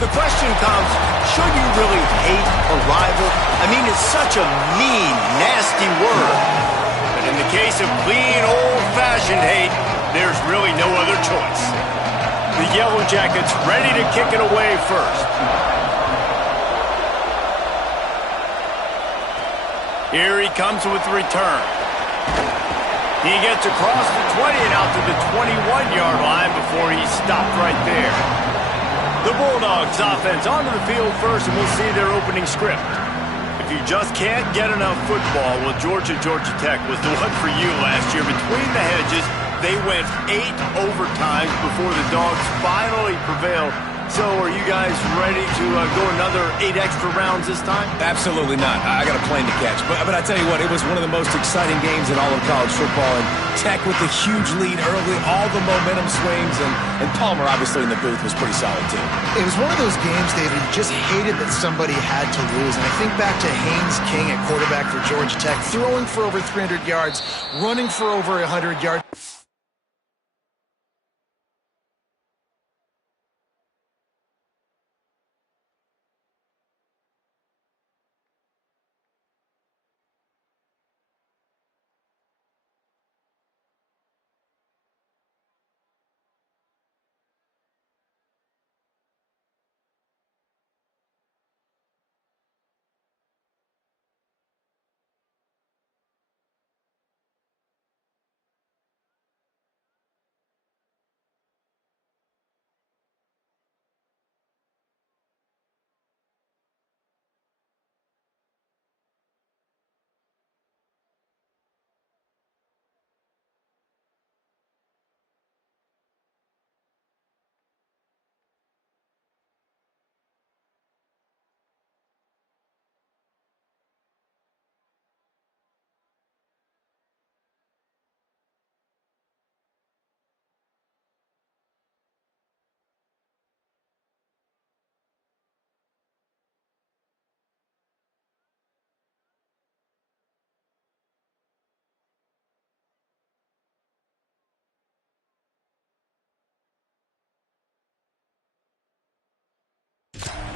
The question comes, should you really hate a rival? I mean, it's such a mean, nasty word. But in the case of clean, old-fashioned hate, there's really no other choice. The Yellow Jackets ready to kick it away first. Here he comes with the return. He gets across the 20 and out to the 21-yard line before he's stopped right there. The Bulldogs offense onto the field first, and we'll see their opening script. If you just can't get enough football, well, Georgia Tech was the one for you last year. Between the hedges, they went 8 overtimes before the Dogs finally prevailed. So are you guys ready to go another 8 extra rounds this time? Absolutely not. I got a plane to catch. But I tell you what, it was one of the most exciting games in all of college football. And Tech with the huge lead early, all the momentum swings, and Palmer obviously in the booth was pretty solid too. It was one of those games, David, you just hated that somebody had to lose. And I think back to Haynes King at quarterback for Georgia Tech, throwing for over 300 yards, running for over 100 yards.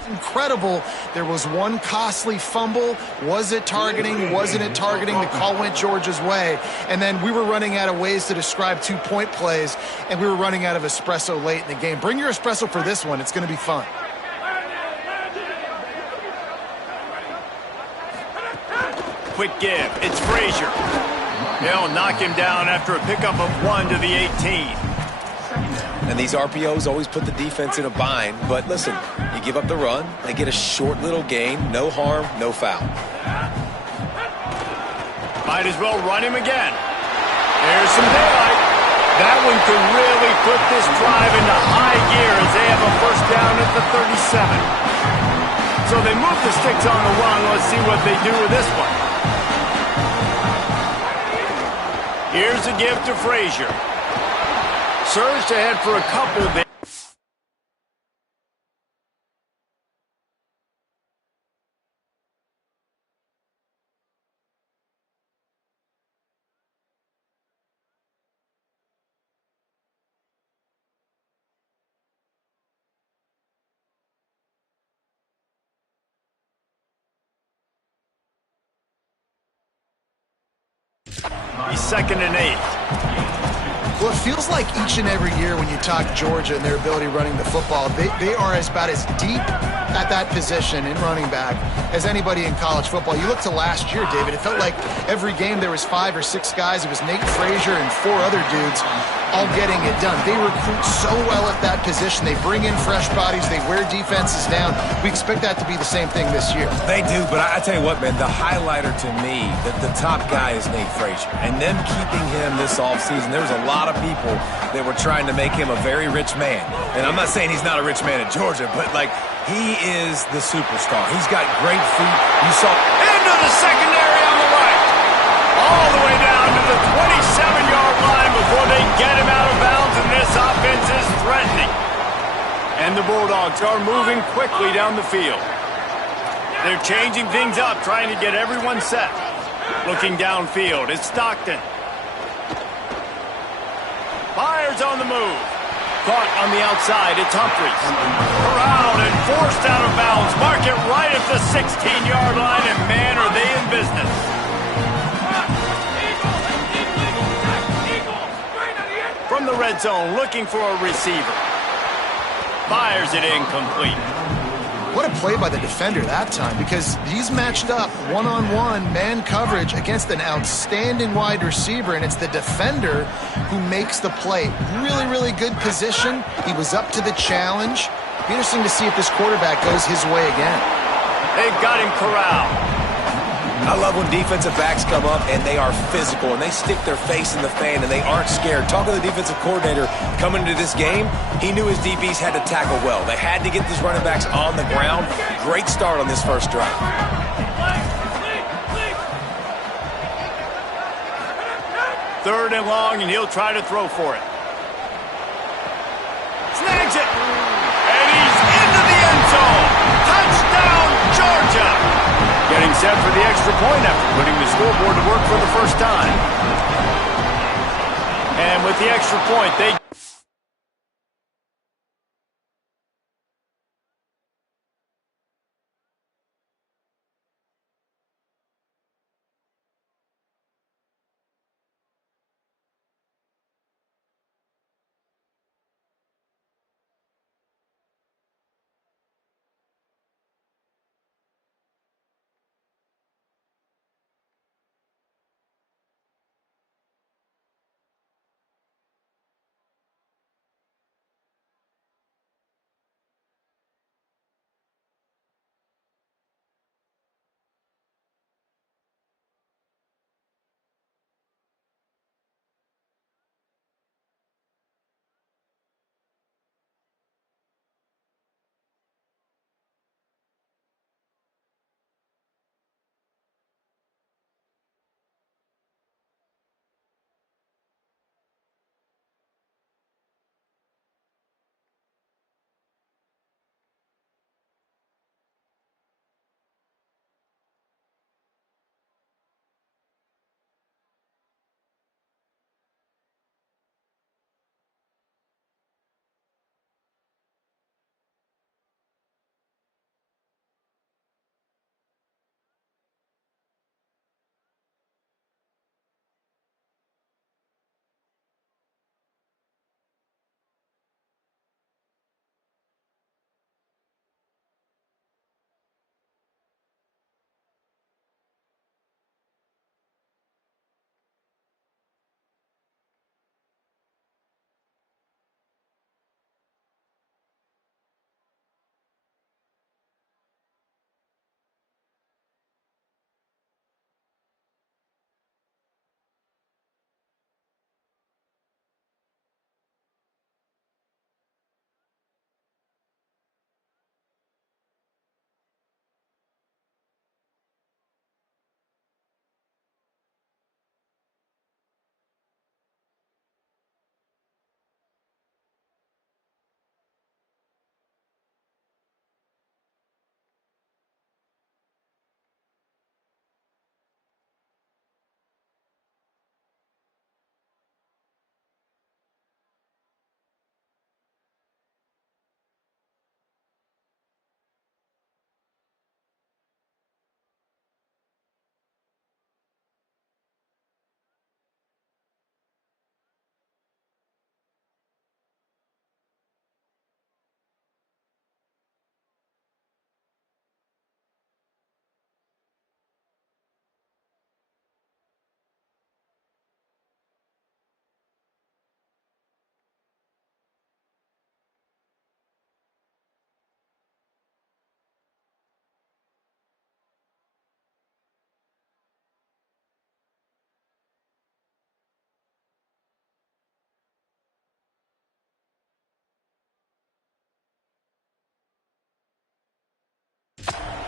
Incredible. There was one costly fumble. Was it targeting? Wasn't it targeting? The call went Georgia's way. And then we were running out of ways to describe two-point plays, and we were running out of espresso late in the game. Bring your espresso for this one. It's going to be fun. Quick give. It's Frazier. They'll knock him down after a pickup of 1 to the 18. And these RPOs always put the defense in a bind. But listen, you give up the run, they get a short little gain, no harm, no foul. Might as well run him again. There's some daylight. That one could really put this drive into high gear as they have a first down at the 37. So they move the sticks on the run. Let's see what they do with this one. Here's a give to Frazier. Surged ahead for a couple there. He's 2nd and 8. Well, it feels like each and every year when you talk Georgia and their ability running the football, they are about as deep at that position in running back as anybody in college football. You look to last year, David, it felt like every game there was 5 or 6 guys. It was Nate Frazier and 4 other dudes all getting it done. They recruit so well at that position. They bring in fresh bodies. They wear defenses down. We expect that to be the same thing this year. They do, but I tell you what, man, the highlighter to me, the top guy is Nate Frazier. And them keeping him this offseason, there was a lot of people that were trying to make him a very rich man. And I'm not saying he's not a rich man at Georgia, but, like, he is the superstar. He's got great feet. You saw into the secondary on the right. All the way down to the 27-yard line before they get him out of bounds, and this offense is threatening. And the Bulldogs are moving quickly down the field. They're changing things up, trying to get everyone set. Looking downfield, it's Stockton. Fires on the move. Caught on the outside, it's Humphries. Around and forced out of bounds. Mark it right at the 16-yard line, and man, are they in business. From the red zone, looking for a receiver. Fires it incomplete. What a play by the defender that time, because he's matched up one-on-one man coverage against an outstanding wide receiver, and it's the defender who makes the play. Really, really good position. He was up to the challenge. Be interesting to see if this quarterback goes his way again. They've got him corralled. I love when defensive backs come up and they are physical and they stick their face in the fan and they aren't scared. Talking to the defensive coordinator coming into this game, he knew his DBs had to tackle well. They had to get these running backs on the ground. Great start on this first drive. Third and long, and he'll try to throw for it. Snags it. And he's into the end zone. Touchdown, Georgia. Getting set for the extra point after putting the scoreboard to work for the first time. And with the extra point, they...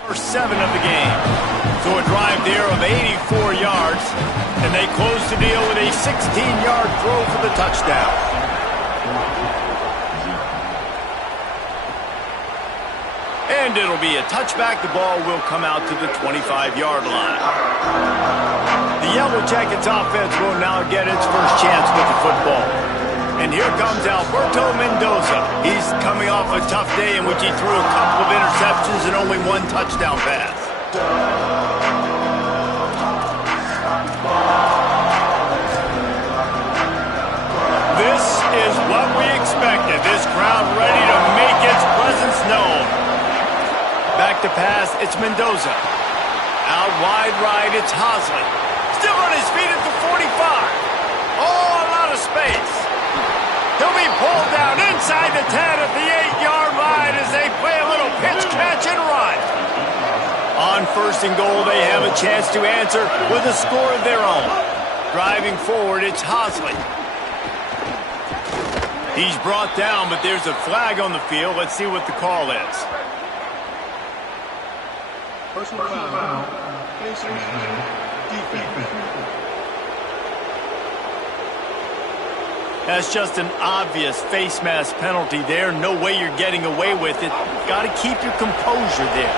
First 7 of the game. So a drive there of 84 yards, and they close the deal with a 16-yard throw for the touchdown. And it'll be a touchback. The ball will come out to the 25-yard line. The Yellow Jackets offense will now get its first chance with the football. And here comes Alberto Mendoza. He's coming off a tough day in which he threw a couple of interceptions and only one touchdown pass. This is what we expected. This crowd ready to make its presence known. Back to pass, it's Mendoza. Out wide right, it's Hosley. Still on his feet at the 45. Oh, a lot of space. He'll be pulled down inside the 10 at the 8-yard line as they play a little pitch, catch, and run. On first and goal, they have a chance to answer with a score of their own. Driving forward, it's Hosley. He's brought down, but there's a flag on the field. Let's see what the call is. Personal foul, face mask, defense. That's just an obvious face mask penalty there. No way you're getting away with it. Got to keep your composure there.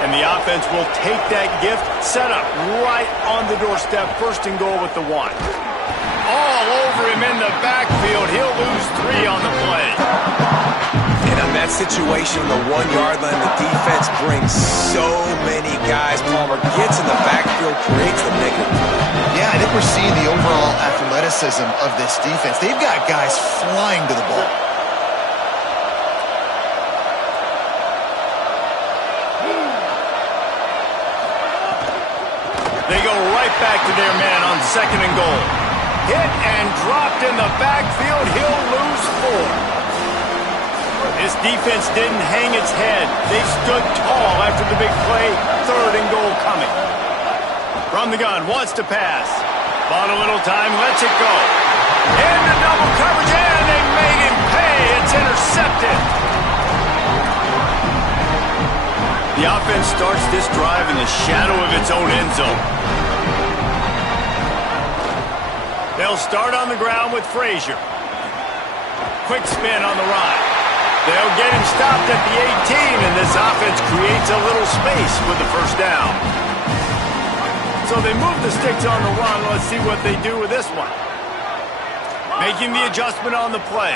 And the offense will take that gift, set up right on the doorstep, first and goal with the 1. All over him in the backfield. He'll lose 3 on the play. And on that situation, the 1-yard line, the defense brings so many guys. Palmer gets in the backfield, creates the negative play. Yeah, I think we're seeing the overall athleticism of this defense. They've got guys flying to the ball. They go right back to their man on second and goal. Hit and dropped in the backfield. He'll lose 4. This defense didn't hang its head. They stood tall after the big play. Third and goal coming. From the gun, wants to pass. Bought a little time, lets it go. Into double coverage, and they made him pay. It's intercepted. The offense starts this drive in the shadow of its own end zone. They'll start on the ground with Frazier. Quick spin on the ride. They'll get him stopped at the 18, and this offense creates a little space with the first down. So they move the sticks on the run. Let's see what they do with this one. Making the adjustment on the play.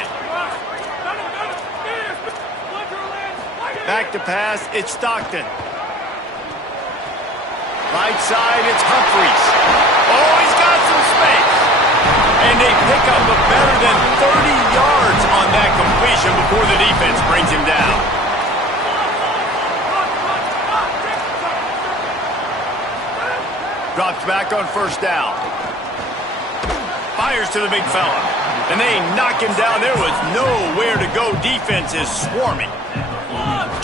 Back to pass, it's Stockton. Right side, it's Humphries. Oh, he's got some space. And they pick up a better than 30 yards on that completion before the defense brings him down. Drops back on first down. Fires to the big fella. And they knock him down. There was nowhere to go. Defense is swarming.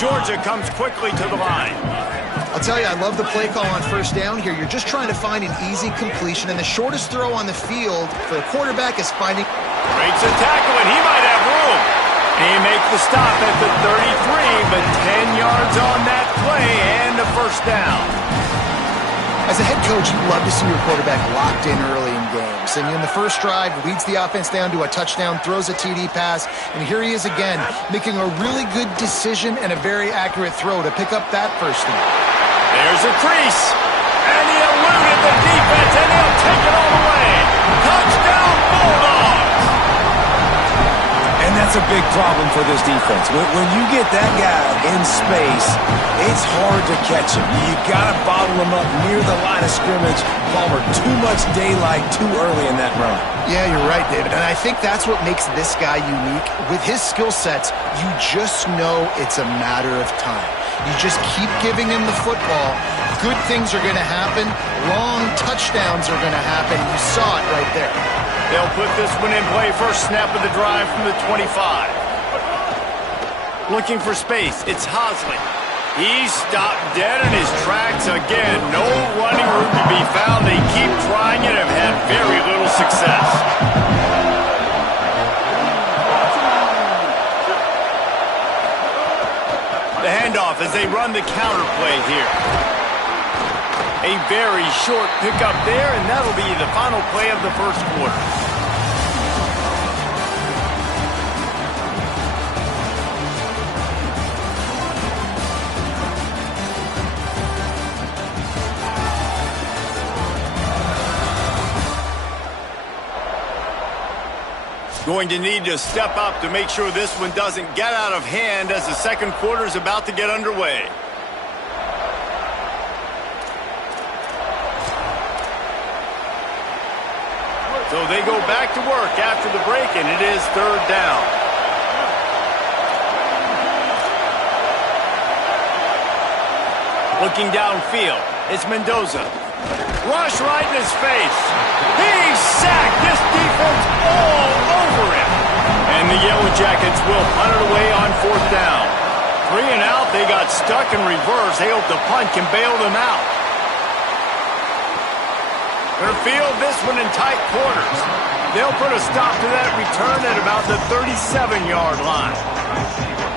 Georgia comes quickly to the line. I'll tell you, I love the play call on first down here. You're just trying to find an easy completion, and the shortest throw on the field for the quarterback is finding... Breaks a tackle, and he might have room. He makes the stop at the 33, but 10 yards on that play and a first down. As a head coach, you love to see your quarterback locked in early in games. And in the first drive, leads the offense down to a touchdown, throws a TD pass, and here he is again, making a really good decision and a very accurate throw to pick up that first down. There's a crease, and he eluded the defense, and he'll take it all the way. Touchdown, Bulldogs! And that's a big problem for this defense. When you get that guy in space, it's hard to catch him. You got to bottle him up near the line of scrimmage. Palmer, too much daylight too early in that run. Yeah, you're right, David. And I think that's what makes this guy unique. With his skill sets, you just know it's a matter of time. You just keep giving him the football. Good things are going to happen. Long touchdowns are going to happen. You saw it right there. They'll put this one in play. First snap of the drive from the 25. Looking for space. It's Hosley. He's stopped dead in his tracks again. No running room to be found. They keep trying it and have had very little success. The handoff as they run the counter play here. A very short pickup there, and that'll be the final play of the first quarter. going to need to step up to make sure this one doesn't get out of hand as the second quarter is about to get underway. So they go back to work after the break, and it is third down. Looking downfield, it's Mendoza. Rush right in his face. He's sacked. This defense all over him. And the Yellow Jackets will punt it away on fourth down. 3 and out, they got stuck in reverse. They hope the punt can bail them out. They'll field this one in tight quarters. They'll put a stop to that return at about the 37-yard line.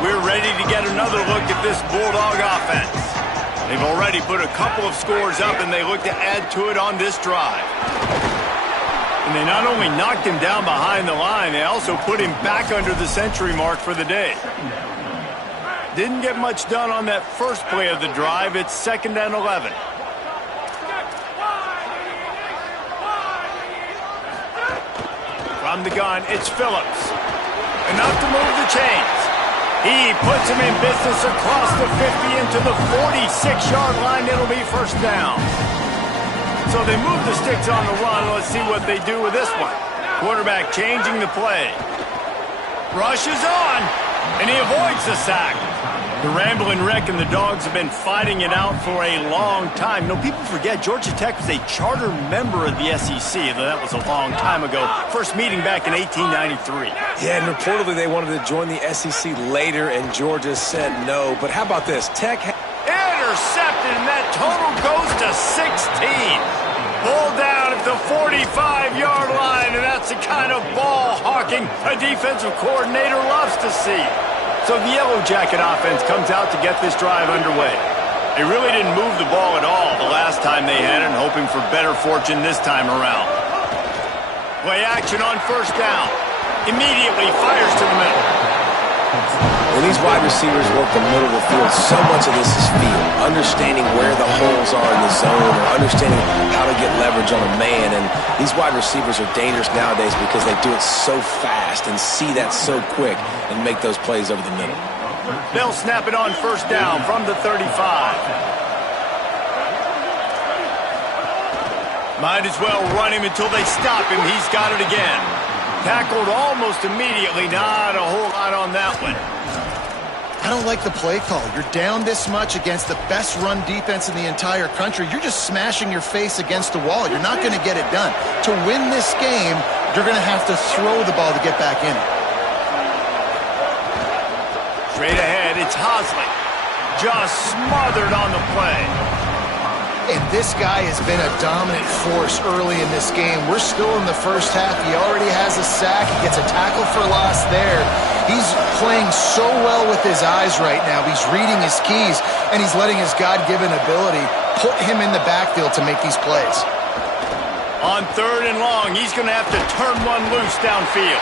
We're ready to get another look at this Bulldog offense. They've already put a couple of scores up, and they look to add to it on this drive. And they not only knocked him down behind the line, they also put him back under the century mark for the day. Didn't get much done on that first play of the drive. It's 2nd and 11. From the gun, it's Phillips. Enough to move the chains. He puts him in business across the 50 into the 46-yard line. It'll be first down. So they move the sticks on the run. Let's see what they do with this one. Quarterback changing the play. Rush is on, and he avoids the sack. The Rambling Wreck and the Dogs have been fighting it out for a long time. No, people forget Georgia Tech was a charter member of the SEC, though that was a long time ago. First meeting back in 1893. Yeah, and reportedly they wanted to join the SEC later, and Georgia said no. But how about this? Tech intercepted, and that total goes to 16. Pulled down at the 45-yard line, and that's the kind of ball hawking a defensive coordinator loves to see. So the Yellow Jacket offense comes out to get this drive underway. They really didn't move the ball at all the last time they had it, and hoping for better fortune this time around. Play action on first down. Immediately fires to the middle. When these wide receivers work the middle of the field, so much of this is feel. Understanding where the holes are in the zone, or understanding how to get leverage on a man. And these wide receivers are dangerous nowadays because they do it so fast and see that so quick and make those plays over the middle. They'll snap it on first down from the 35. Might as well run him until they stop him. He's got it again. Tackled almost immediately. Not a whole lot on that one. I don't like the play call. You're down this much against the best run defense in the entire country. You're just smashing your face against the wall. You're not going to get it done. To win this game, you're going to have to throw the ball to get back in it. Straight ahead, it's Hosley. Just smothered on the play. And this guy has been a dominant force early in this game. We're still in the first half. He already has a sack. He gets a tackle for loss there. He's playing so well with his eyes right now. He's reading his keys, and he's letting his God-given ability put him in the backfield to make these plays. On 3rd and long, he's going to have to turn one loose downfield.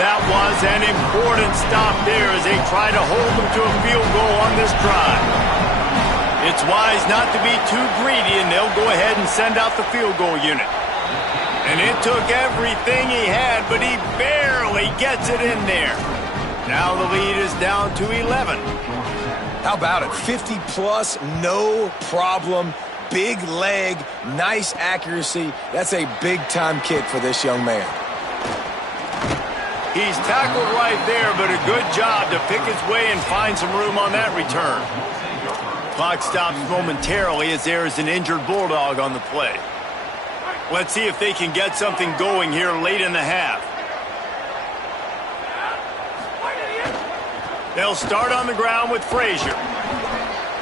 That was an important stop there as they try to hold them to a field goal on this drive. It's wise not to be too greedy, and they'll go ahead and send out the field goal unit. And it took everything he had, but he barely gets it in there. Now the lead is down to 11. How about it? 50-plus, no problem. Big leg, nice accuracy. That's a big-time kick for this young man. He's tackled right there, but a good job to pick his way and find some room on that return. Clock stops momentarily as there is an injured Bulldog on the play. Let's see if they can get something going here late in the half. They'll start on the ground with Frazier.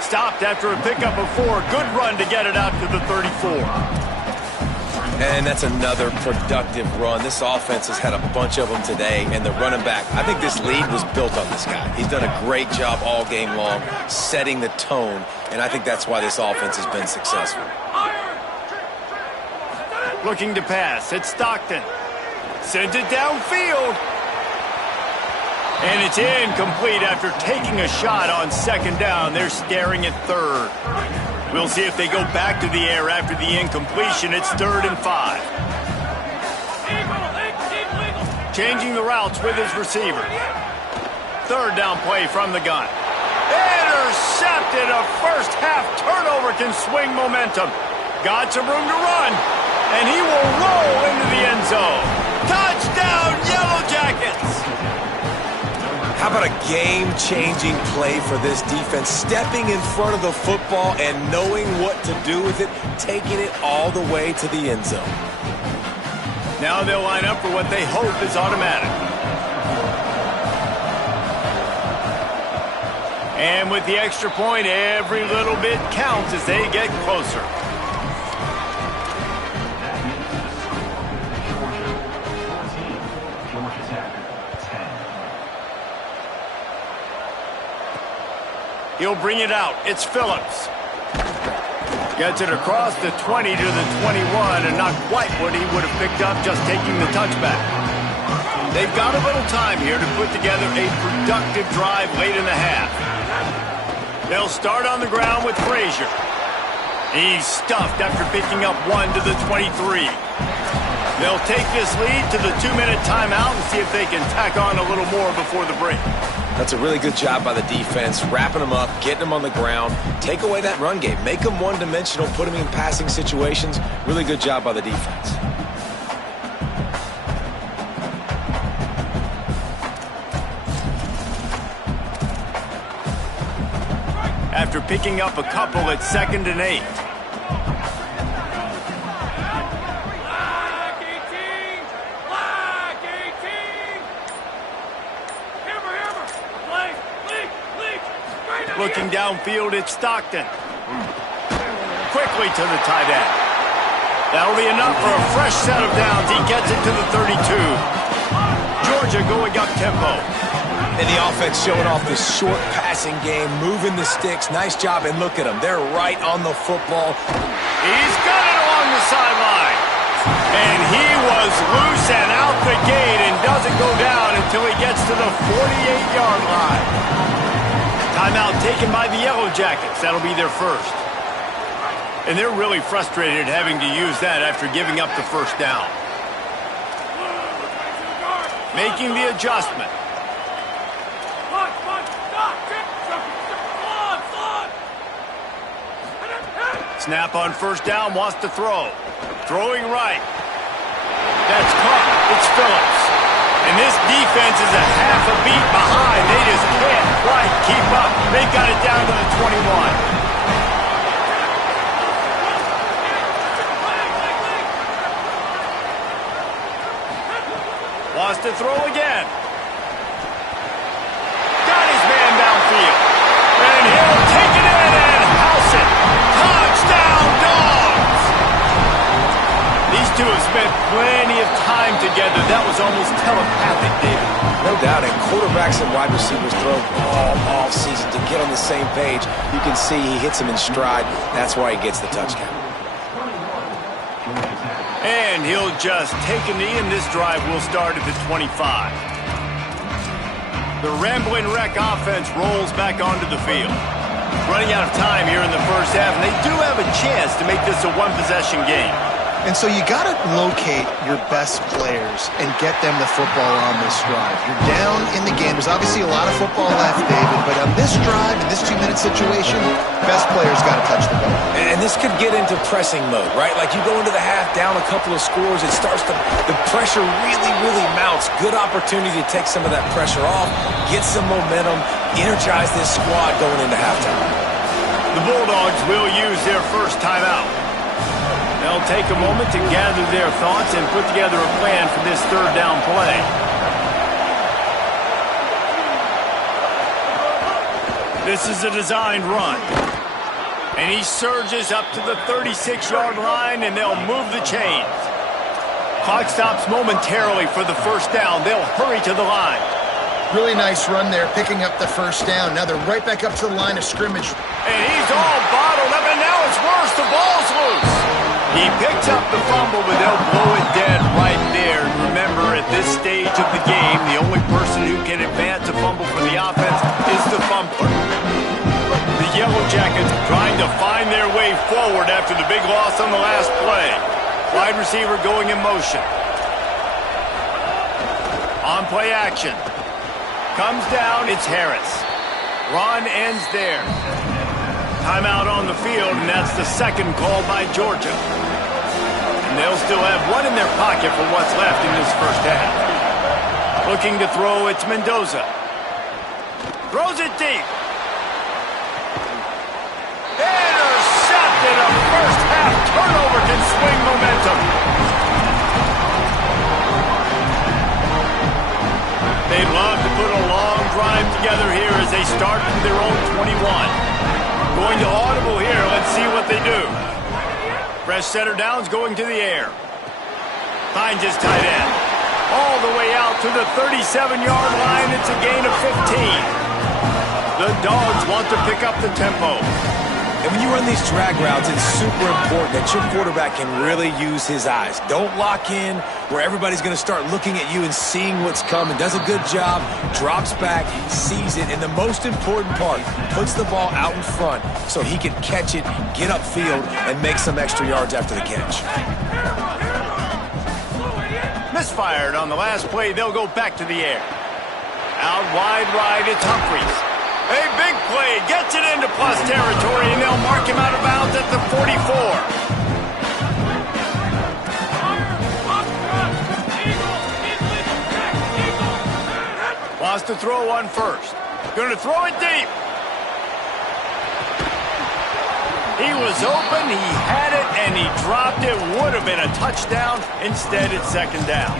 Stopped after a pickup of 4. Good run to get it out to the 34. And that's another productive run. This offense has had a bunch of them today, and the running back, I think this lead was built on this guy. He's done a great job all game long, setting the tone, and I think that's why this offense has been successful. Looking to pass, it's Stockton. Sends it downfield. And it's incomplete after taking a shot on 2nd down. They're staring at 3rd. We'll see if they go back to the air after the incompletion. It's 3rd and 5. Changing the routes with his receivers. Third down play from the gun. Intercepted. A first half turnover can swing momentum. Got some room to run. And he will roll into the end zone. Touchdown, Yellow Jackets! How about a game-changing play for this defense? Stepping in front of the football and knowing what to do with it, taking it all the way to the end zone. Now they'll line up for what they hope is automatic. And with the extra point, every little bit counts as they get closer. He'll bring it out. It's Phillips. Gets it across the 20 to the 21, and not quite what he would have picked up just taking the touchback. They've got a little time here to put together a productive drive late in the half. They'll start on the ground with Frazier. He's stuffed after picking up 1 to the 23. They'll take this lead to the 2-minute timeout and see if they can tack on a little more before the break. That's a really good job by the defense, wrapping them up, getting them on the ground. Take away that run game. Make them one-dimensional, put them in passing situations. Really good job by the defense. After picking up a couple at 2nd and 8. Looking downfield, it's Stockton. Quickly to the tight end. That'll be enough for a fresh set of downs. He gets it to the 32. Georgia going up tempo. And the offense showing off this short passing game, moving the sticks. Nice job, and look at them. They're right on the football. He's got it along the sideline. And he was loose and out the gate and doesn't go down until he gets to the 48-yard line. Timeout taken by the Yellow Jackets. That'll be their first. And they're really frustrated having to use that after giving up the first down. Making the adjustment. Snap on first down, wants to throw. Throwing right. That's caught. It's Phillips. And this defense is a half a beat behind. They just can't quite keep up. They've got it down to the 21. Wants to throw again. Got his man downfield. And he'll take it in and house it. Touchdown, Dogs! These two have spent plenty of time together. That was almost telepathic, David. No doubt, and quarterbacks and wide receivers throw all off-season to get on the same page. You can see he hits them in stride. That's why he gets the touchdown. And he'll just take a knee, and this drive will start at the 25. The Ramblin' Wreck offense rolls back onto the field. Running out of time here in the first half, and they do have a chance to make this a one-possession game. And so you got to locate your best players and get them the football on this drive. You're down in the game. There's obviously a lot of football left, David, but on this drive, in this 2-minute situation, best players got to touch the ball. And this could get into pressing mode, right? Like you go into the half, down a couple of scores, it starts to, the pressure really mounts. Good opportunity to take some of that pressure off, get some momentum, energize this squad going into halftime. The Bulldogs will use their first timeout. They'll take a moment to gather their thoughts and put together a plan for this third down play. This is a designed run. And he surges up to the 36-yard line, and they'll move the chains. Clock stops momentarily for the first down. They'll hurry to the line. Really nice run there, picking up the first down. Now they're right back up to the line of scrimmage. And he's all bottled up, and now it's worse. The ball's loose. He picks up the fumble, but they'll blow it dead right there. And remember, at this stage of the game, the only person who can advance a fumble for the offense is the fumbler. The Yellow Jackets trying to find their way forward after the big loss on the last play. Wide receiver going in motion. On play action. Comes down, it's Harris. Run ends there. Timeout on the field, and that's the second call by Georgia. And they'll still have one in their pocket for what's left in this first half. Looking to throw, it's Mendoza. Throws it deep. Intercepted. A first half turnover can swing momentum. They'd love to put a long drive together here as they start from their own 21. Going to audible here. Let's see what they do. Fresh setter downs going to the air. Finds his tight end. All the way out to the 37-yard line. It's a gain of 15. The Dogs want to pick up the tempo. And when you run these drag routes, it's super important that your quarterback can really use his eyes. Don't lock in where everybody's going to start looking at you and seeing what's coming. Does a good job, drops back, sees it, and the most important part, puts the ball out in front so he can catch it, get upfield, and make some extra yards after the catch. Misfired on the last play. They'll go back to the air. Out wide right, it's Humphries. A big play, gets it into plus territory, and they'll mark him out of bounds at the 44. Wants to throw on first. Going to throw it deep. He was open, he had it, and he dropped it. Would have been a touchdown. Instead, it's second down.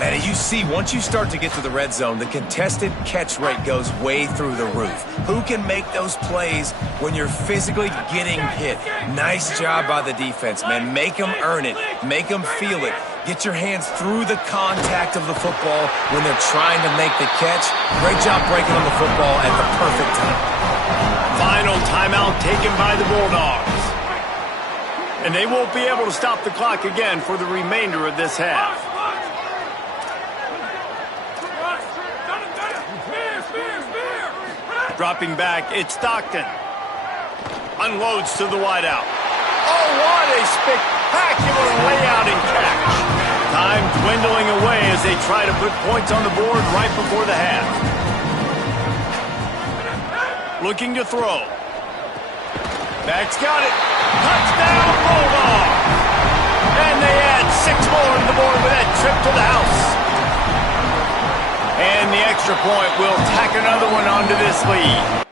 Man, you see, once you start to get to the red zone, the contested catch rate goes way through the roof. Who can make those plays when you're physically getting hit? Nice job by the defense, man. Make them earn it. Make them feel it. Get your hands through the contact of the football when they're trying to make the catch. Great job breaking on the football at the perfect time. Final timeout taken by the Bulldogs. And they won't be able to stop the clock again for the remainder of this half. Dropping back, it's Stockton. Unloads to the wideout. Oh, what a spectacular layout and catch. Time dwindling away as they try to put points on the board right before the half. Looking to throw. Back's got it. Touchdown, Bulldogs! And they add 6 more to the board with that trip to the house. And the extra point will tack another one onto this lead.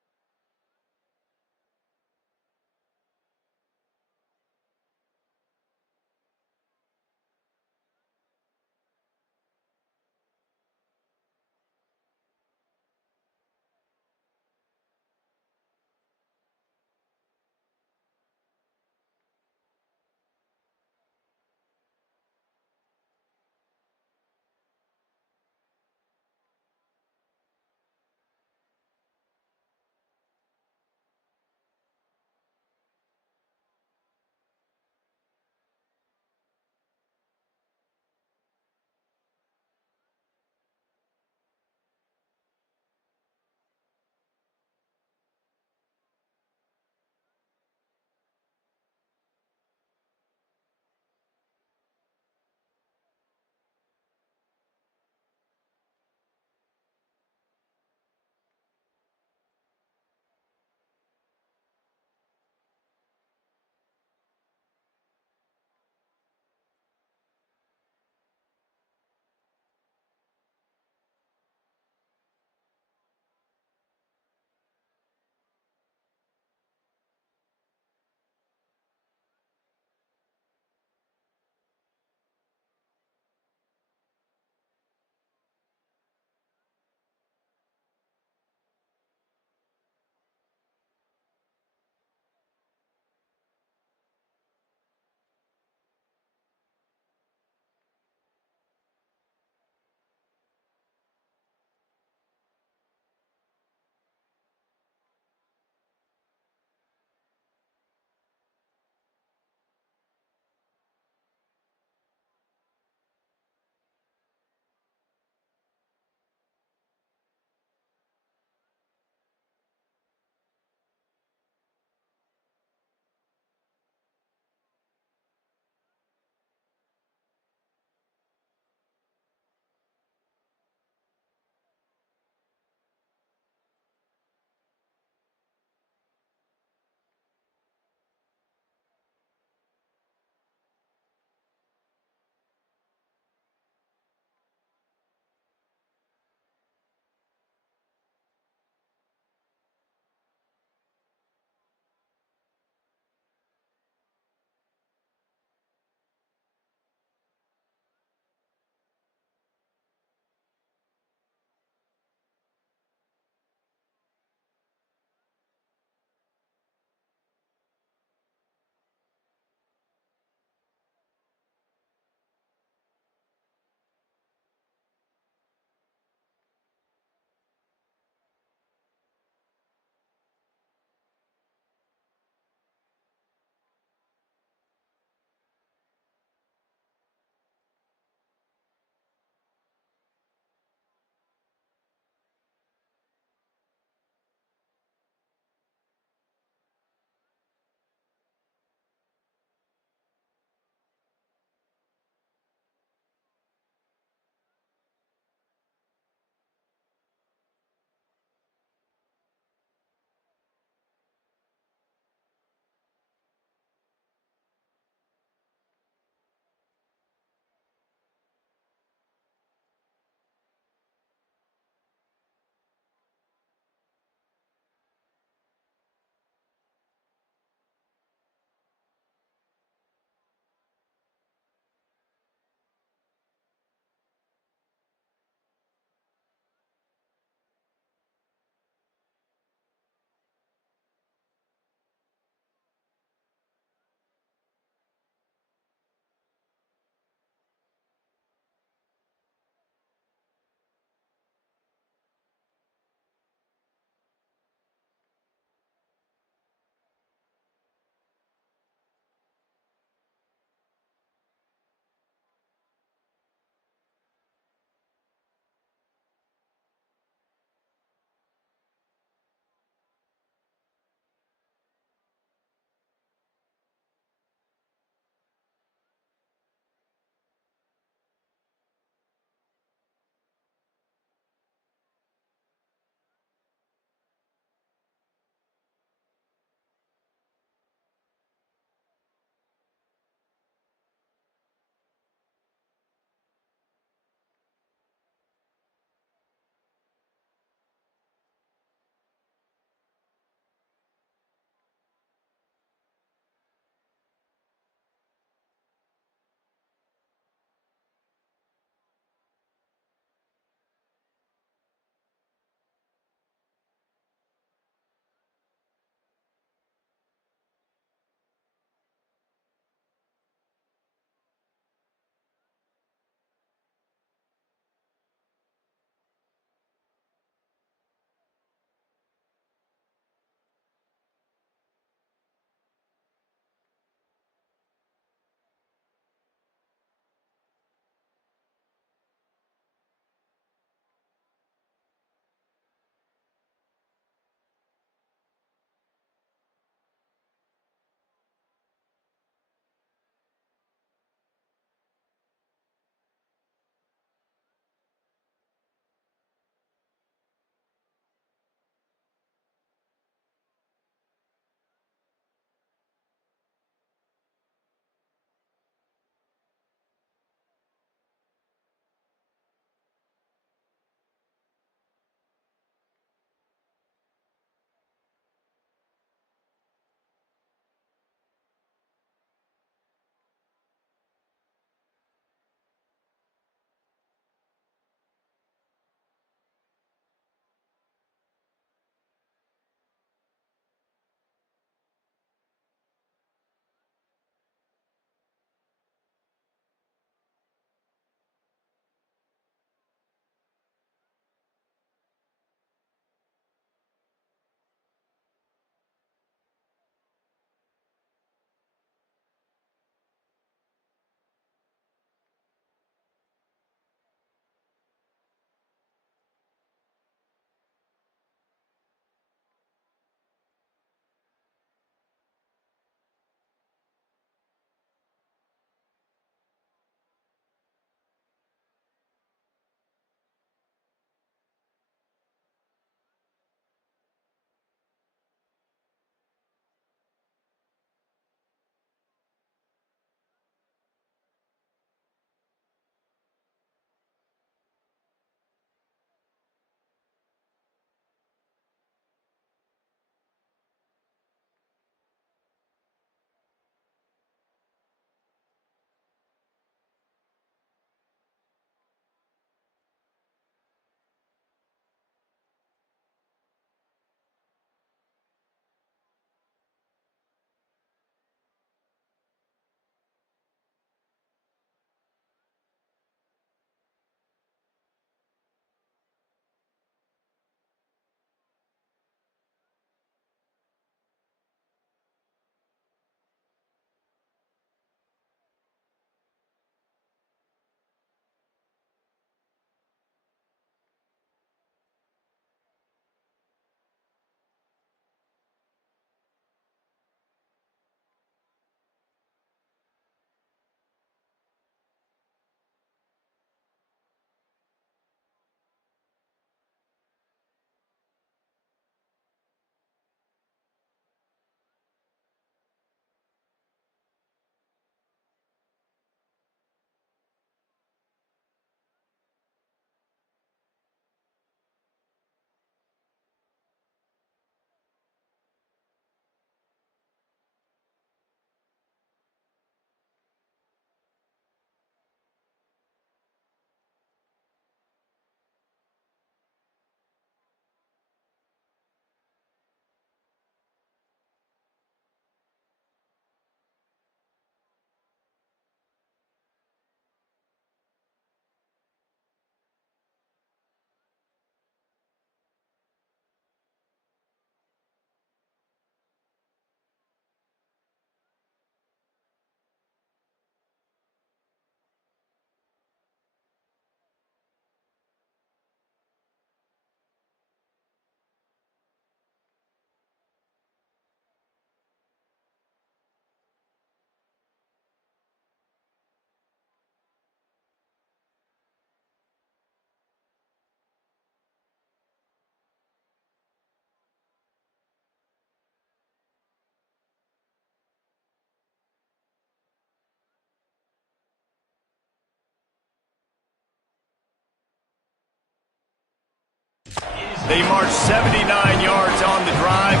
They march 79 yards on the drive,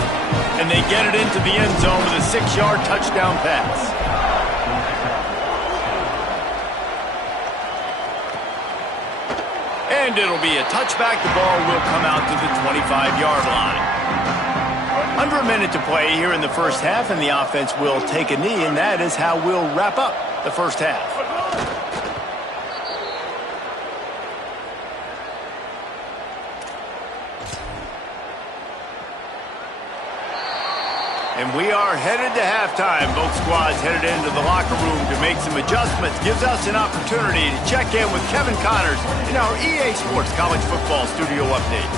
and they get it into the end zone with a 6-yard touchdown pass. And it'll be a touchback. The ball will come out to the 25-yard line. Under a minute to play here in the first half, and the offense will take a knee, and that is how we'll wrap up the first half. And we are headed to halftime. Both squads headed into the locker room to make some adjustments. Gives us an opportunity to check in with Kevin Connors in our EA Sports College Football Studio Update.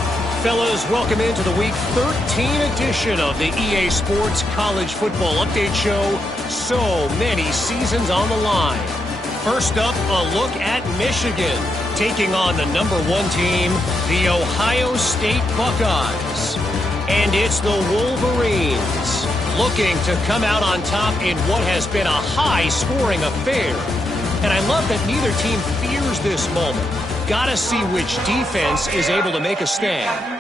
Fellas, welcome into the Week 13 edition of the EA Sports College Football Update Show. So many seasons on the line. First up, a look at Michigan, taking on the #1 team, the Ohio State Buckeyes. And it's the Wolverines, looking to come out on top in what has been a high-scoring affair. And I love that neither team fears this moment. Gotta see which defense is able to make a stand.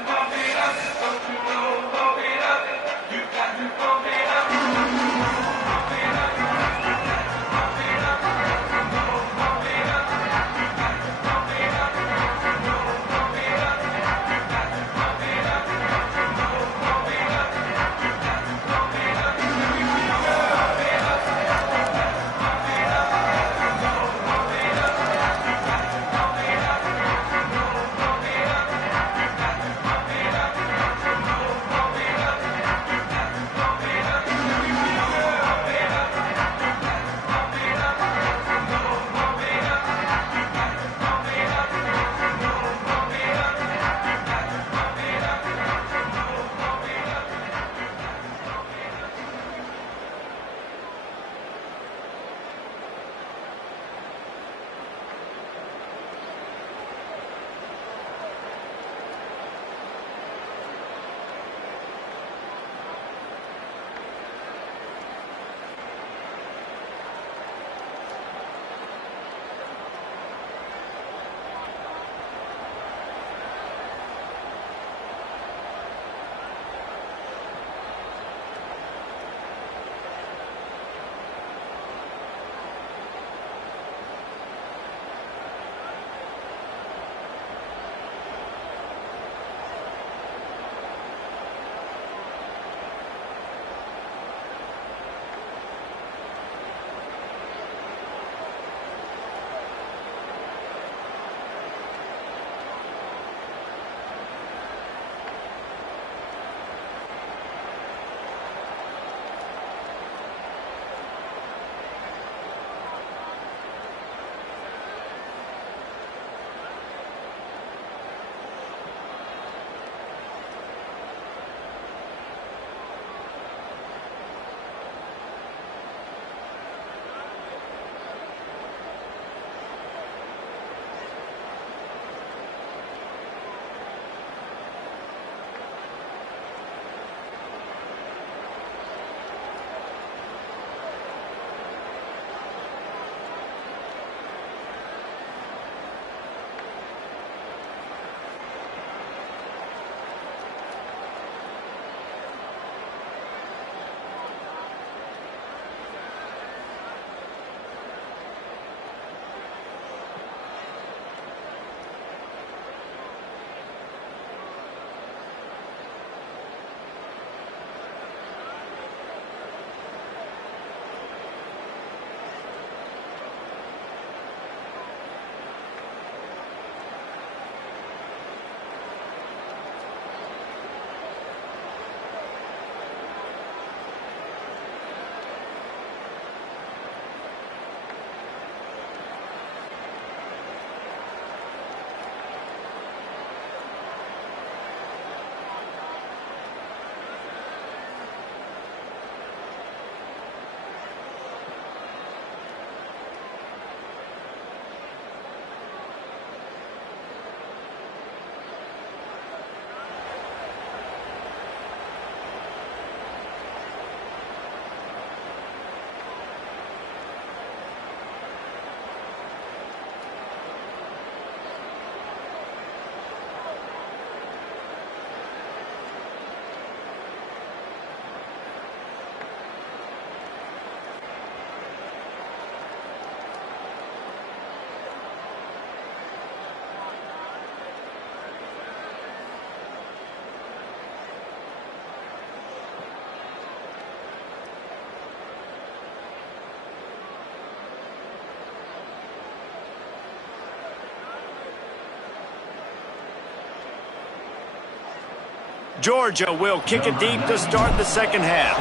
Georgia will kick it deep to start the second half.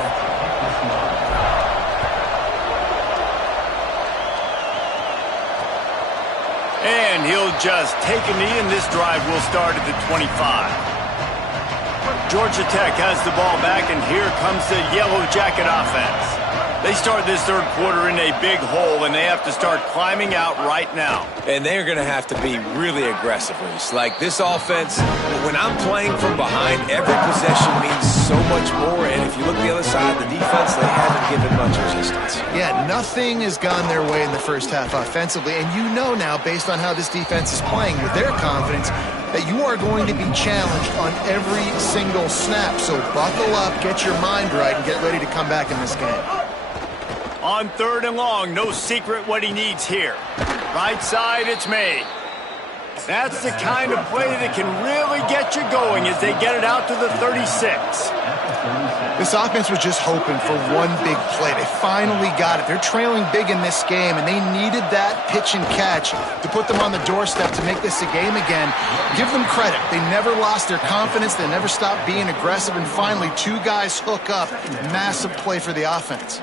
And he'll just take a knee, and this drive will start at the 25. Georgia Tech has the ball back, and here comes the Yellow Jacket offense. They start this third quarter in a big hole, and they have to start climbing out right now. And they're going to have to be really aggressive, Reese. Like this offense, when I'm playing from behind, every possession means so much more. And if you look the other side, the defense, they haven't given much resistance. Yeah, nothing has gone their way in the first half offensively. And you know now, based on how this defense is playing with their confidence, that you are going to be challenged on every single snap. So buckle up, get your mind right, and get ready to come back in this game. On third and long, no secret what he needs here. Right side, it's made. That's the kind of play that can really get you going as they get it out to the 36. This offense was just hoping for one big play. They finally got it. They're trailing big in this game, and they needed that pitch and catch to put them on the doorstep to make this a game again. Give them credit. They never lost their confidence. They never stopped being aggressive, and finally, two guys hook up. Massive play for the offense.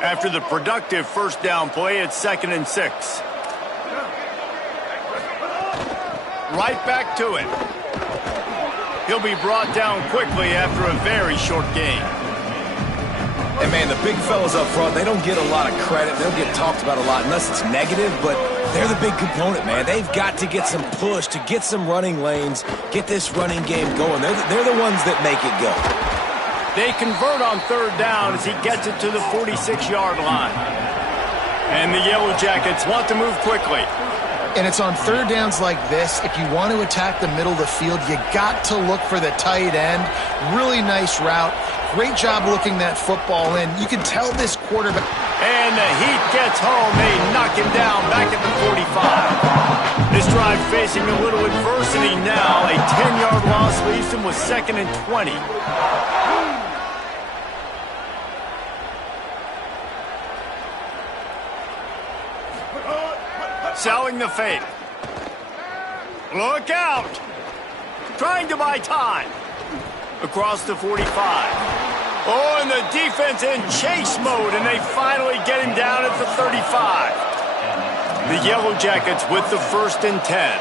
After the productive first down play, it's 2nd and 6. Right back to it. He'll be brought down quickly after a very short game. And, man, the big fellas up front, they don't get a lot of credit. They don't get talked about a lot unless it's negative, but they're the big component, man. They've got to get some push, to get some running lanes, get this running game going. They're the ones that make it go. They convert on third down as he gets it to the 46-yard line. And the Yellow Jackets want to move quickly. And it's on third downs like this, if you want to attack the middle of the field, you got to look for the tight end. Really nice route. Great job looking that football in. You can tell this quarterback. And the Heat gets home. They knock him down back at the 45. This drive facing a little adversity now. A 10-yard loss leaves him with 2nd and 20. Selling the fake. Look out! Trying to buy time. Across the 45. Oh, and the defense in chase mode, and they finally get him down at the 35. The Yellow Jackets with the 1st and 10.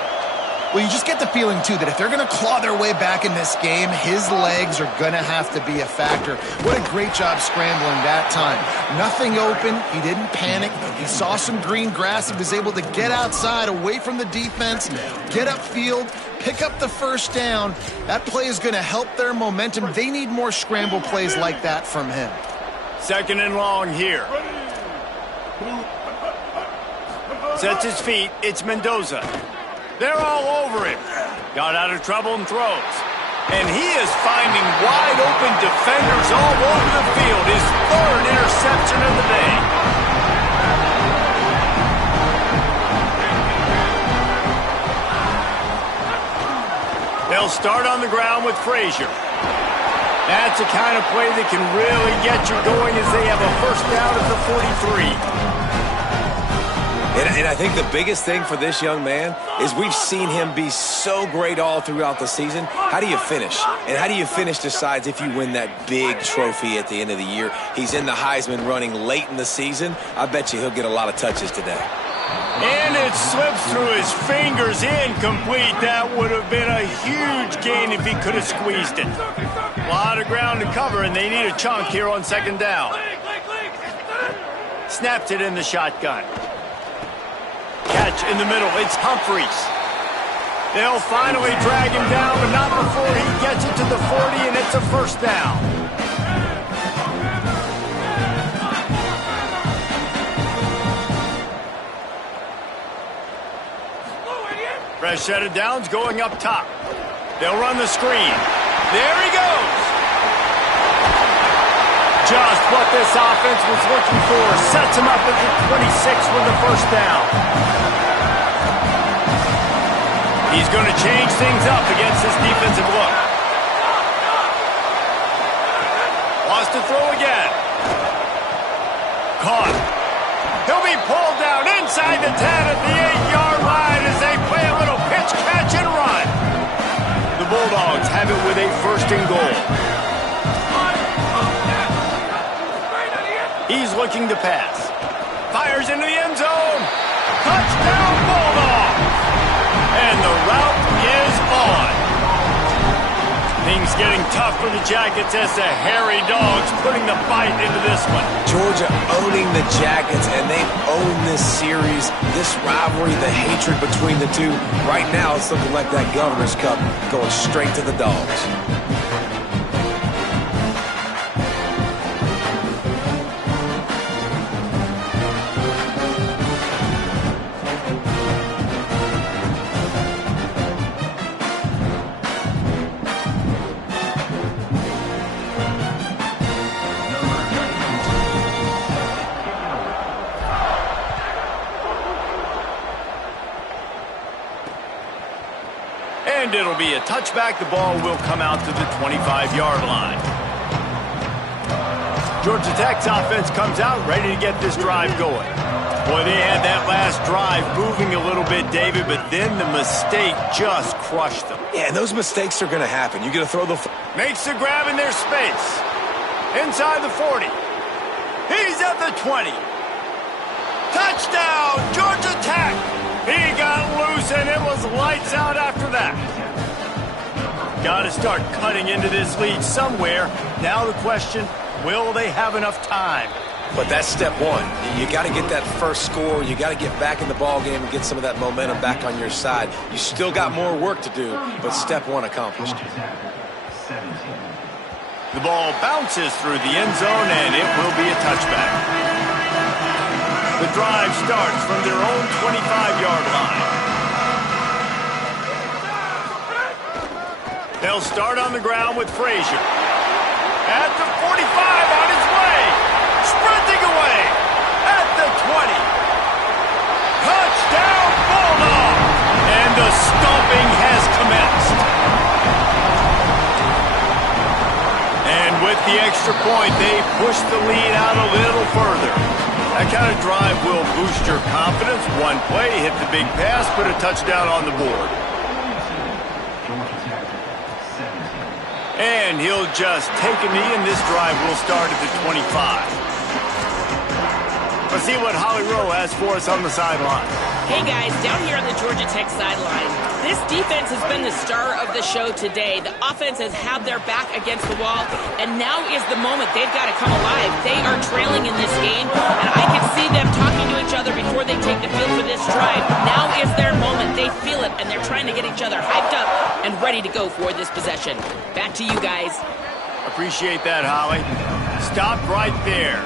Well, you just get the feeling, too, that if they're going to claw their way back in this game, his legs are going to have to be a factor. What a great job scrambling that time. Nothing open. He didn't panic. He saw some green grass. He was able to get outside, away from the defense, get upfield, pick up the first down. That play is going to help their momentum. They need more scramble plays like that from him. 2nd and long here. Sets his feet. It's Mendoza. They're all over him. Got out of trouble and throws. And he is finding wide open defenders all over the field. His 3rd interception of the day. They'll start on the ground with Frazier. That's the kind of play that can really get you going as they have a first down at the 43. And I think the biggest thing for this young man is we've seen him be so great all throughout the season. How do you finish? And how do you finish decides if you win that big trophy at the end of the year. He's in the Heisman running late in the season. I bet you he'll get a lot of touches today. And it slips through his fingers, incomplete. That would have been a huge gain if he could have squeezed it. A lot of ground to cover, and they need a chunk here on 2nd down. Snaps it in the shotgun. Catch in the middle. It's Humphreys. They'll finally drag him down, but not before he gets it to the 40, and it's a first down. Fresh set of downs going up top. They'll run the screen. There he goes. Just what this offense was looking for. Sets him up at the 26 with the first down. He's going to change things up against this defensive look. Wants to throw again. Caught. He'll be pulled down inside the 10 at the 8-yard line as they play a little pitch, catch, and run. The Bulldogs have it with a 1st and goal. He's looking to pass. Fires into the end zone. Touchdown, Bulldogs! And the route is on. Things getting tough for the Jackets as the hairy dogs putting the fight into this one. Georgia owning the Jackets, and they've owned this series, this rivalry, the hatred between the two. Right now, it's looking like that Governor's Cup going straight to the Dogs. And it'll be a touchback. The ball will come out to the 25-yard line. Georgia Tech's offense comes out ready to get this drive going. Boy, they had that last drive moving a little bit, David, but then the mistake just crushed them. Yeah, and those mistakes are going to happen. You got to throw the... Makes the grab in their space. Inside the 40. He's at the 20. Touchdown, Georgia Tech! He got loose, and it was lights out after that. Got to start cutting into this lead somewhere. Now the question, will they have enough time? But that's step one. You got to get that first score. You got to get back in the ball game and get some of that momentum back on your side. You still got more work to do, but step one accomplished. The ball bounces through the end zone, and it will be a touchback. The drive starts from their own 25-yard line. They'll start on the ground with Frazier. At the 45, on his way. Sprinting away. At the 20. Touchdown, Bulldogs! And the stomping has commenced. And with the extra point, they push the lead out a little further. That kind of drive will boost your confidence. One play, hit the big pass, put a touchdown on the board. And he'll just take a knee, and this drive will start at the 25. Let's see what Holly Rowe has for us on the sideline. Hey guys, down here on the Georgia Tech sideline, this defense has been the star of the show today. The offense has had their back against the wall, and now is the moment they've got to come alive. They are trailing in this game, and I can see them talking to each other before they take the field for this drive. Now is their moment. They feel it, and they're trying to get each other hyped up and ready to go for this possession. Back to you guys. Appreciate that, Holly. Stop right there.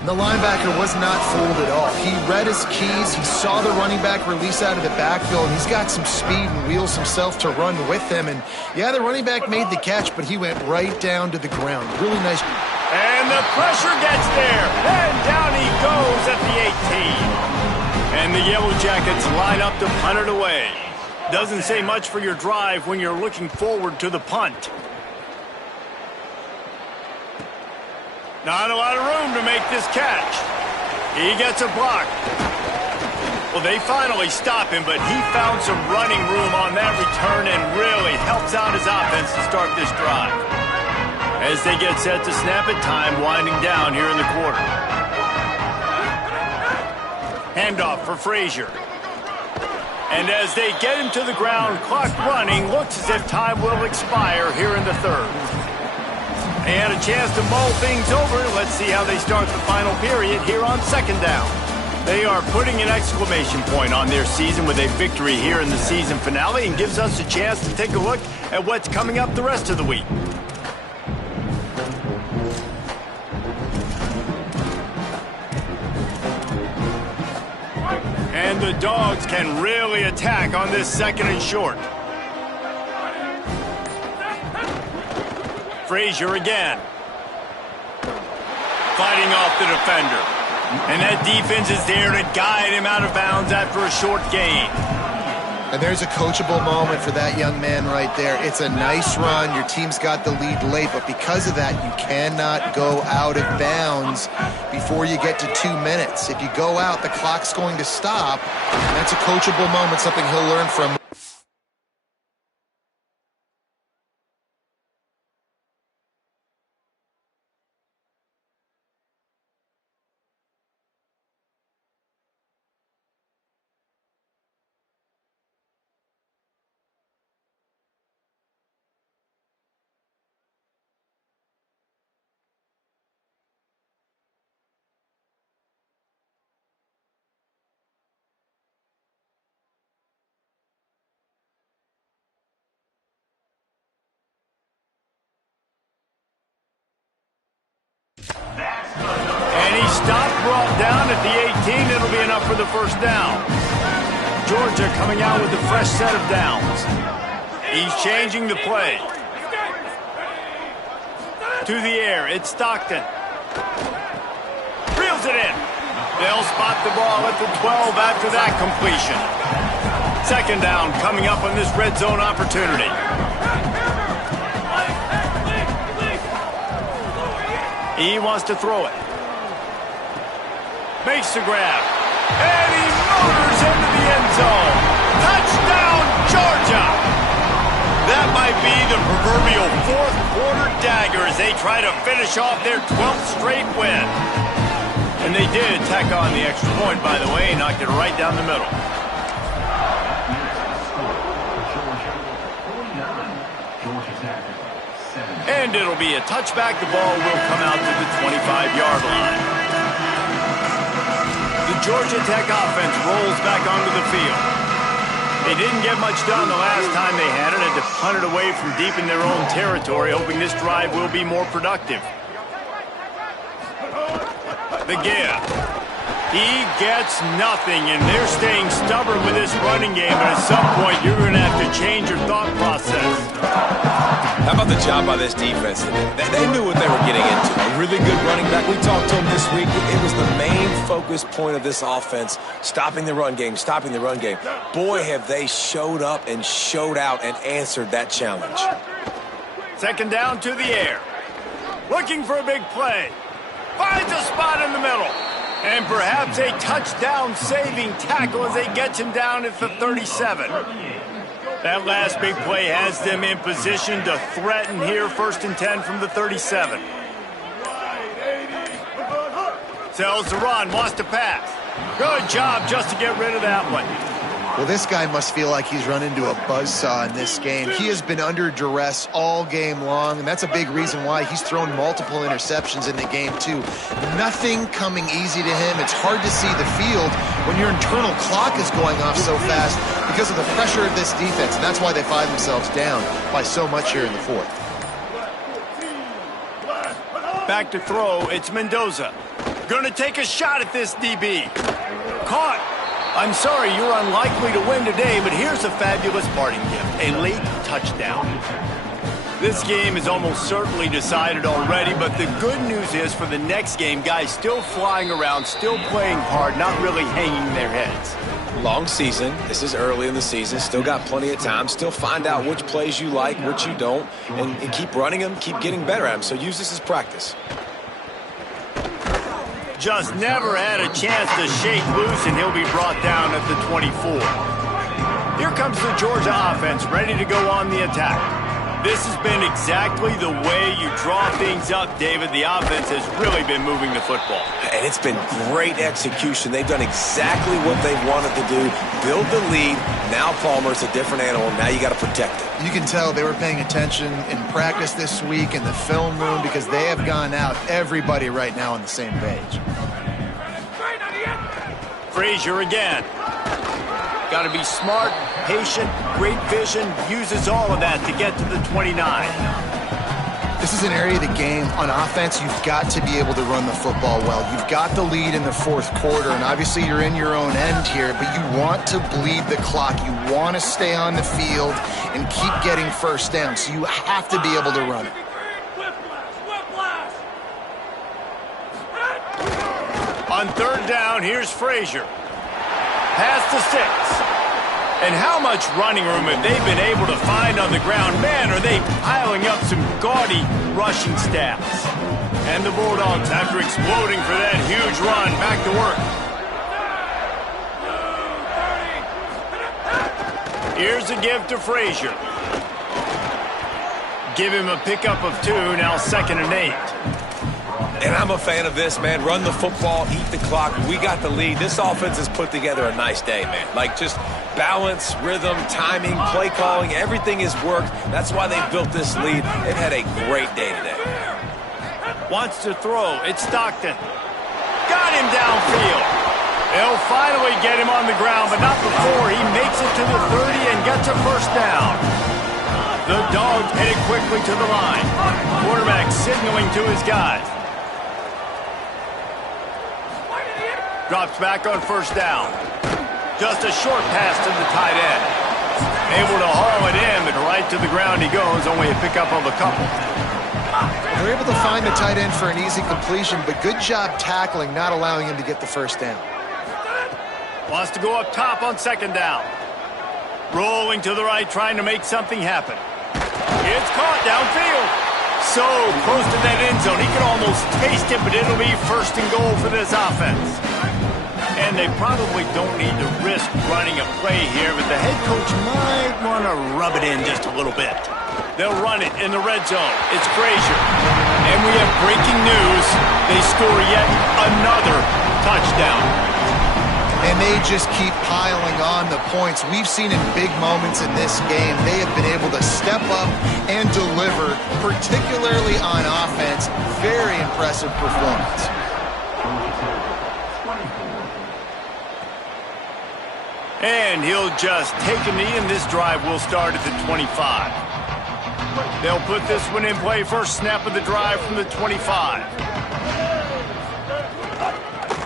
The linebacker was not fooled at all. He read his keys. He saw the running back release out of the backfield, and he's got some speed and wheels himself to run with him. And, yeah, the running back made the catch, but he went right down to the ground. Really nice. And the pressure gets there. And down he goes at the 18. And the Yellow Jackets line up to punt it away. Doesn't say much for your drive when you're looking forward to the punt. Not a lot of room to make this catch. He gets a block. Well, they finally stop him, but he found some running room on that return and really helps out his offense to start this drive. As they get set to snap it, time winding down here in the quarter. Handoff for Frazier. And as they get him to the ground, clock running, looks as if time will expire here in the third. They had a chance to mull things over. Let's see how they start the final period here on second down. They are putting an exclamation point on their season with a victory here in the season finale and gives us a chance to take a look at what's coming up the rest of the week. And the Dogs can really attack on this second and short. Frazier again. Fighting off the defender. And that defense is there to guide him out of bounds after a short gain. And there's a coachable moment for that young man right there. It's a nice run. Your team's got the lead late, but because of that, you cannot go out of bounds before you get to 2 minutes. If you go out, the clock's going to stop. And that's a coachable moment, something he'll learn from. And he stopped, brought down at the 18. It'll be enough for the first down. Georgia coming out with a fresh set of downs. He's changing the play. To the air, it's Stockton. Reels it in. They'll spot the ball at the 12 after that completion. Second down coming up on this red zone opportunity. He wants to throw it. Makes the grab. And he motors into the end zone. Touchdown, Georgia! That might be the proverbial fourth quarter dagger as they try to finish off their 12th straight win. And they did tack on the extra point, by the way, and knocked it right down the middle. And it'll be a touchback. The ball will come out to the 25-yard line. The Georgia Tech offense rolls back onto the field. They didn't get much done the last time they had it, and to punt it away from deep in their own territory, hoping this drive will be more productive. The give. He gets nothing, and they're staying stubborn with this running game, and at some point you're going to have to change your thought process. How about the job by this defense today? They knew what they were getting into. A really good running back. We talked to him this week. It was the main focus point of this offense, stopping the run game, stopping the run game. Boy, have they showed up and showed out and answered that challenge. Second down to the air. Looking for a big play. Finds a spot in the middle. And perhaps a touchdown-saving tackle as they get him down at the 37. That last big play has them in position to threaten here, 1st and 10 from the 37. Sells the run, wants to pass. Good job just to get rid of that one. Well, this guy must feel like he's run into a buzzsaw in this game. He has been under duress all game long, and that's a big reason why he's thrown multiple interceptions in the game, too. Nothing coming easy to him. It's hard to see the field when your internal clock is going off so fast because of the pressure of this defense, and that's why they find themselves down by so much here in the fourth. Back to throw, it's Mendoza. Gonna take a shot at this DB. Caught. I'm sorry, you're unlikely to win today, but here's a fabulous parting gift, a late touchdown. This game is almost certainly decided already, but the good news is for the next game, guys still flying around, still playing hard, not really hanging their heads. Long season. This is early in the season. Still got plenty of time. Still find out which plays you like, which you don't, and keep running them, keep getting better at them. So use this as practice. Just never had a chance to shake loose, and he'll be brought down at the 24. Here comes the Georgia offense, ready to go on the attack. This has been exactly the way you draw things up, David. The offense has really been moving the football. And it's been great execution. They've done exactly what they wanted to do. Build the lead. Now Palmer's a different animal. Now you got to protect it. You can tell they were paying attention in practice this week in the film room because they have gone out, everybody right now on the same page. Frazier again. Got to be smart, patient, great vision, uses all of that to get to the 29. This is an area of the game on offense you've got to be able to run the football well. You've got the lead in the fourth quarter, and obviously you're in your own end here, but you want to bleed the clock. You want to stay on the field and keep getting first down, so you have to be able to run it. On third down, here's Frazier. Pass to 6. And how much running room have they been able to find on the ground? Man, are they piling up some gaudy rushing stats. And the Bulldogs, after exploding for that huge run, back to work. Here's a give to Frazier. Give him a pickup of 2, now 2nd and 8. And I'm a fan of this, man. Run the football, eat the clock. We got the lead. This offense has put together a nice day, man. Like, just balance, rhythm, timing, play calling, everything has worked. That's why they built this lead. They've had a great day today. Wants to throw. It's Stockton. Got him downfield. They'll finally get him on the ground, but not before he makes it to the 30 and gets a first down. The Dogs headed quickly to the line. Quarterback signaling to his guys. Drops back on first down. Just a short pass to the tight end. Able to haul it in, but right to the ground he goes. Only a pickup of a couple. They're able to find the tight end for an easy completion, but good job tackling, not allowing him to get the first down. Wants to go up top on 2nd down. Rolling to the right, trying to make something happen. It's caught downfield. So close to that end zone. He could almost taste it, but it'll be 1st and goal for this offense. And they probably don't need to risk running a play here, but the head coach might want to rub it in just a little bit. They'll run it in the red zone. It's Frazier. And we have breaking news. They score yet another touchdown. And they just keep piling on the points. We've seen in big moments in this game, they have been able to step up and deliver, particularly on offense. Very impressive performance. And he'll just take a knee, and this drive will start at the 25. They'll put this one in play. First snap of the drive from the 25.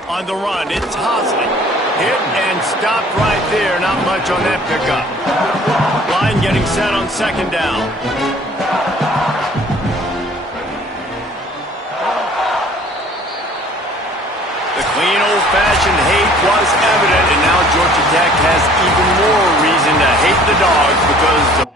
On the run, it's Hosley. Hit and stopped right there. Not much on that pickup. Line getting set on 2nd down. The clean old-fashioned hate was evident, and now Georgia Tech has even more reason to hate the Dogs because